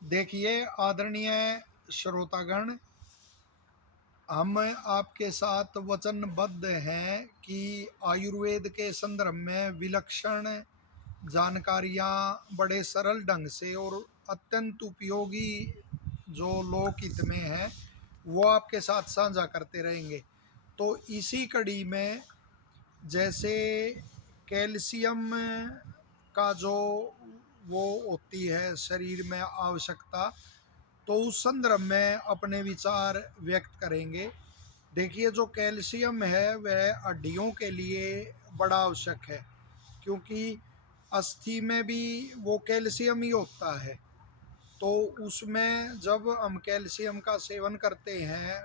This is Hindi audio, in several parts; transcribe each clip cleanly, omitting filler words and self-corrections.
देखिए आदरणीय श्रोतागण, हम आपके साथ वचनबद्ध हैं कि आयुर्वेद के संदर्भ में विलक्षण जानकारियाँ बड़े सरल ढंग से और अत्यंत उपयोगी जो लोकहित में है वो आपके साथ साझा करते रहेंगे। तो इसी कड़ी में जैसे कैल्शियम का जो वो होती है शरीर में आवश्यकता, तो उस संदर्भ में अपने विचार व्यक्त करेंगे। देखिए जो कैल्शियम है वह हड्डियों के लिए बड़ा आवश्यक है, क्योंकि अस्थि में भी वो कैल्शियम ही होता है। तो उसमें जब हम कैल्शियम का सेवन करते हैं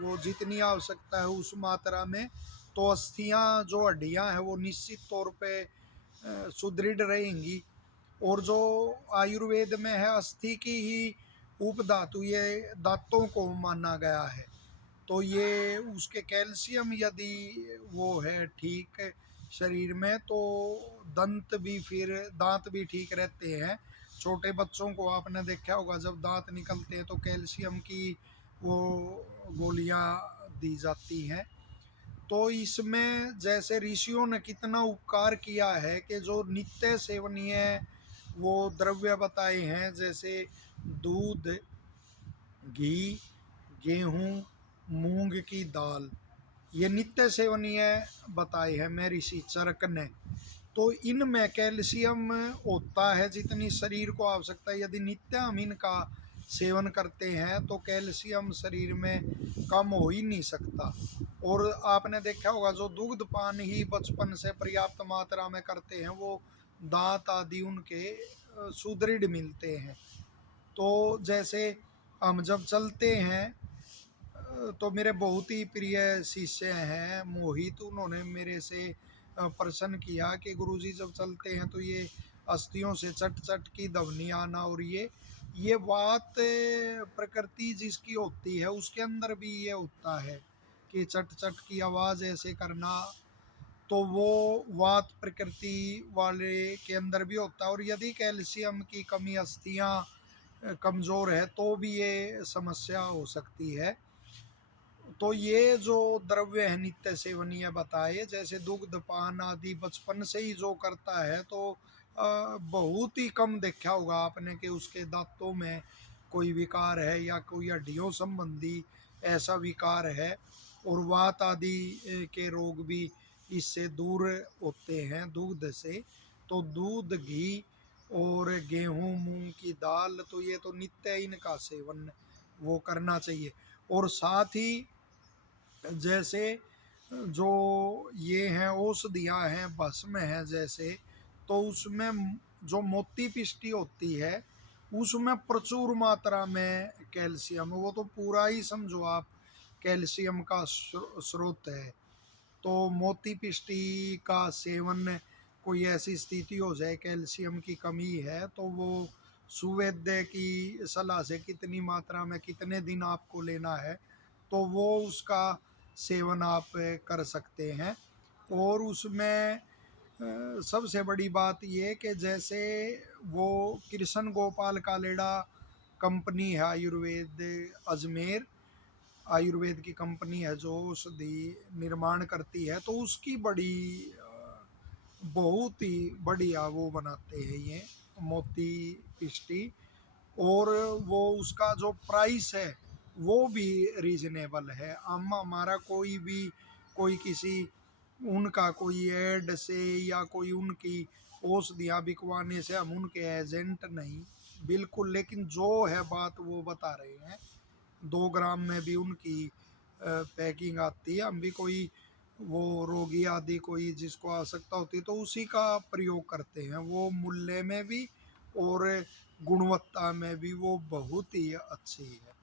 वो जितनी आवश्यकता है उस मात्रा में, तो अस्थियां जो हड्डियां हैं वो निश्चित तौर पे सुदृढ़ रहेंगी। और जो आयुर्वेद में है अस्थि की ही उपधातु ये दांतों को माना गया है। तो ये उसके कैल्शियम यदि वो है ठीक शरीर में, तो दांत भी ठीक रहते हैं। छोटे बच्चों को आपने देखा होगा जब दांत निकलते हैं तो कैल्शियम की वो गोलियां दी जाती हैं। तो इसमें जैसे ऋषियों ने कितना उपकार किया है कि जो नित्य सेवनीय वो द्रव्य बताए हैं, जैसे दूध, घी, गेहूँ, मूंग की दाल, ये नित्य सेवनीय बताए हैं मैं ऋषि चरक ने। तो इनमें कैल्शियम होता है जितनी शरीर को आवश्यकता है। यदि नित्य हम इनका सेवन करते हैं तो कैल्शियम शरीर में कम हो ही नहीं सकता। और आपने देखा होगा जो दुग्ध पान ही बचपन से पर्याप्त मात्रा में करते हैं वो दांत आदि उनके सुदृढ़ मिलते हैं। तो जैसे हम जब चलते हैं तो मेरे बहुत ही प्रिय शिष्य हैं मोहित, उन्होंने मेरे से प्रश्न किया कि गुरुजी जब चलते हैं तो ये अस्थियों से चट चट की ध्वनि आना, और ये बात प्रकृति जिसकी होती है उसके अंदर भी ये होता है कि चट चट की आवाज़ ऐसे करना। तो वो वात प्रकृति वाले के अंदर भी होता है। और यदि कैल्शियम की कमी, अस्थियां कमज़ोर है तो भी ये समस्या हो सकती है। तो ये जो द्रव्य है नित्य सेवनीय बताए, जैसे दुग्ध पान आदि बचपन से ही जो करता है तो बहुत ही कम देखा होगा आपने कि उसके दांतों में कोई विकार है या कोई हड्डियों संबंधी ऐसा विकार है। और वात आदि के रोग भी इससे दूर होते हैं दूध से। तो दूध, घी और गेहूँ, मूंग की दाल, तो ये तो नित्य इनका सेवन वो करना चाहिए। और साथ ही जैसे जो ये हैं औषधियाँ हैं, भस्म है जैसे, तो उसमें जो मोती पिष्टी होती है उसमें प्रचुर मात्रा में कैल्शियम, वो तो पूरा ही समझो आप कैल्शियम का स्रोत है। तो मोती पिष्टी का सेवन, कोई ऐसी स्थिति हो जाए कैल्शियम की कमी है, तो वो सुवैद्य की सलाह से कितनी मात्रा में कितने दिन आपको लेना है तो वो उसका सेवन आप कर सकते हैं। और उसमें सबसे बड़ी बात ये कि जैसे वो कृष्ण गोपाल कालेड़ा कंपनी है आयुर्वेद, अजमेर आयुर्वेद की कंपनी है जो औषधि निर्माण करती है, तो उसकी बड़ी बहुत ही बढ़िया वो बनाते हैं ये मोती पिष्टी। और वो उसका जो प्राइस है वो भी रीजनेबल है। हम हमारा कोई किसी उनका कोई ऐड से या कोई उनकी औषधियाँ बिकवाने से हम उनके एजेंट नहीं, बिल्कुल। लेकिन जो है बात वो बता रहे हैं, 2 ग्राम में भी उनकी पैकिंग आती है। हम भी कोई वो रोगी आदि कोई जिसको आवश्यकता होती है तो उसी का प्रयोग करते हैं। वो मूल्य में भी और गुणवत्ता में भी वो बहुत ही अच्छी है।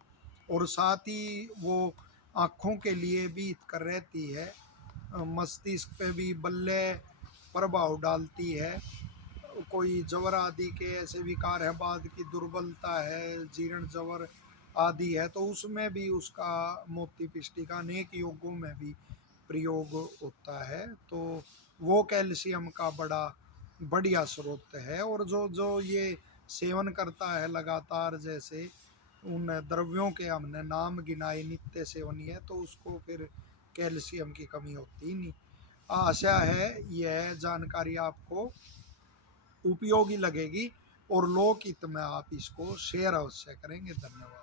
और साथ ही वो आँखों के लिए भी हितकर रहती है, मस्तिष्क पे भी बल्ले प्रभाव डालती है। कोई जवर आदि के ऐसे विकार है, बाद की दुर्बलता है, जीर्ण जवर आदि है, तो उसमें भी उसका मोती पिष्टी का अनेक योगों में भी प्रयोग होता है। तो वो कैल्शियम का बड़ा बढ़िया स्रोत है। और जो जो ये सेवन करता है लगातार, जैसे उन द्रव्यों के हमने नाम गिनाए नित्य सेवनीय, तो उसको फिर कैल्शियम की कमी होती ही नहीं। आशा है यह जानकारी आपको उपयोगी लगेगी और लोकहित में आप इसको शेयर अवश्य करेंगे। धन्यवाद।